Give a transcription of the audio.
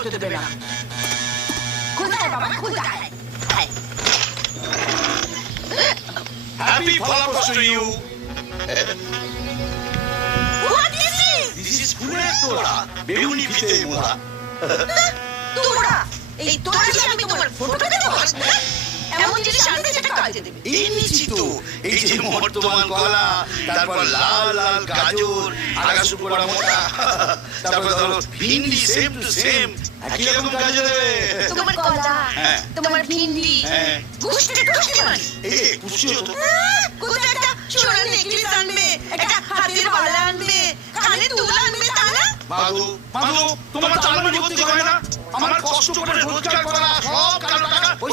করতে দেবে না। কোথায় বাবা, কোথায়? হ্যাপি ফলাফল to you. What is this? This is ফুলের তোড়া, বেগুনি ফিতে মোড়া। তোরা এই তোরা যে আমি তোমার ফটো দেবো, এমন জিনিস আনবে যেটা কাজে দেবে। এই নিচি তো, এই যে বর্তমান কলা, তারপর লাল লাল গাজর, আগাছু পোড়া মোটা, তারপর ধরো ভিন্ডি সেম টু সেম, একই রকম কাজে দেবে। তোমার কলা, হ্যাঁ। তোমার ভিন্ডি, হ্যাঁ। গুষ্টি মানে এই পুষিও তো। কোথায় একটা সোনার নেকলেস আনবে, একটা হাতের বালা আনবে, কানে দুল আনবে, তা না? মাগো মাগো, তোমার চালমানি করতে হয় না। আমার কষ্ট করে রোজগার করা সব কালো টাকা ওই